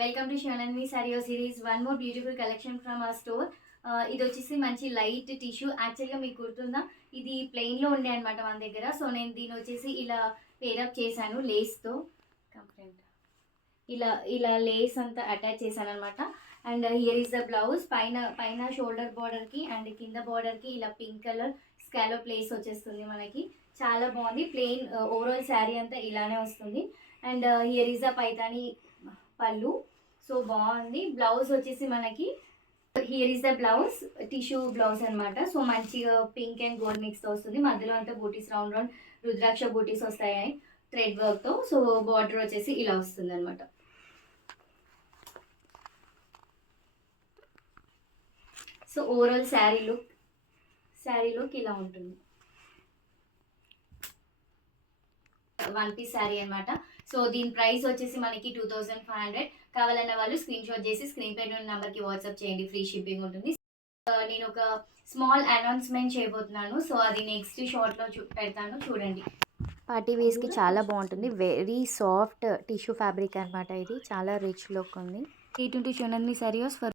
Welcome to Shivanandini sari series. One more beautiful collection from ఆ store. ఇది వచ్చేసి మంచి లైట్ టిష్యూ. యాక్చువల్గా మీకు గుర్తుందా, ఇది ప్లెయిన్లో ఉండే అనమాట మన దగ్గర. సో నేను దీన్ని వచ్చేసి ఇలా పేరప్ చేశాను లేస్తో. కంప్లైంట్ ఇలా ఇలా లేస్ అంతా అటాచ్ చేశాను అనమాట. And here is the blouse. పైన షోల్డర్ బార్డర్కి అండ్ కింద బార్డర్కి ఇలా పింక్ కలర్ స్కాలోప్ లేస్ వచ్చేస్తుంది మనకి. చాలా బాగుంది. ప్లెయిన్ ఓవరాల్ శారీ అంతా ఇలానే వస్తుంది. And here is the Paithani పళ్ళు. సో బాగుంది. బ్లౌజ్ వచ్చేసి మనకి here is the blouse, tissue blouse అనమాట. సో మంచిగా పింక్ అండ్ గోల్డ్ మిక్స్తో వస్తుంది. మధ్యలో అంతా బూటీస్ రౌండ్ రౌండ్ రుద్రాక్ష బూటీస్ వస్తాయి థ్రెడ్ వర్క్తో. సో బార్డర్ వచ్చేసి ఇలా వస్తుంది అనమాట. సో ఓవరాల్ శారీ లుక్ ఇలా ఉంటుంది. వన్ పీస్ శారీ అనమాట. సో దీని ప్రైస్ వచ్చేసి మనకి 2500. కావాలన్న వాళ్ళు స్క్రీన్ షాట్ చేసి స్క్రీన్ పైన ఉన్న నెంబర్కి వాట్సాప్ చేయండి. ఫ్రీ షిప్పింగ్ ఉంటుంది. నేను ఒక స్మాల్ అనౌన్స్మెంట్ చేయబోతున్నాను. సో అది నెక్స్ట్ షార్ట్లో పెడతాను, చూడండి. పార్టీ వేస్కి చాలా బాగుంటుంది. వెరీ సాఫ్ట్ టిష్యూ ఫ్యాబ్రిక్ అనమాట. ఇది చాలా రిచ్ లుక్ ఉంది. 320 శివనందిని సారీస్ ఫర్